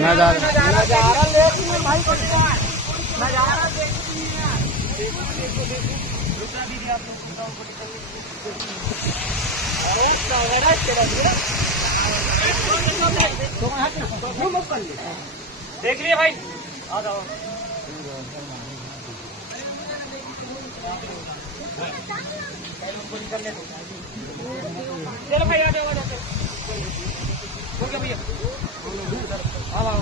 नजारा देखिए भाई, नजारा देख लिए भाई। आ जाओ चलो भाई, आ जाओ आ जाओ। हो गया भैया, आओ आओ।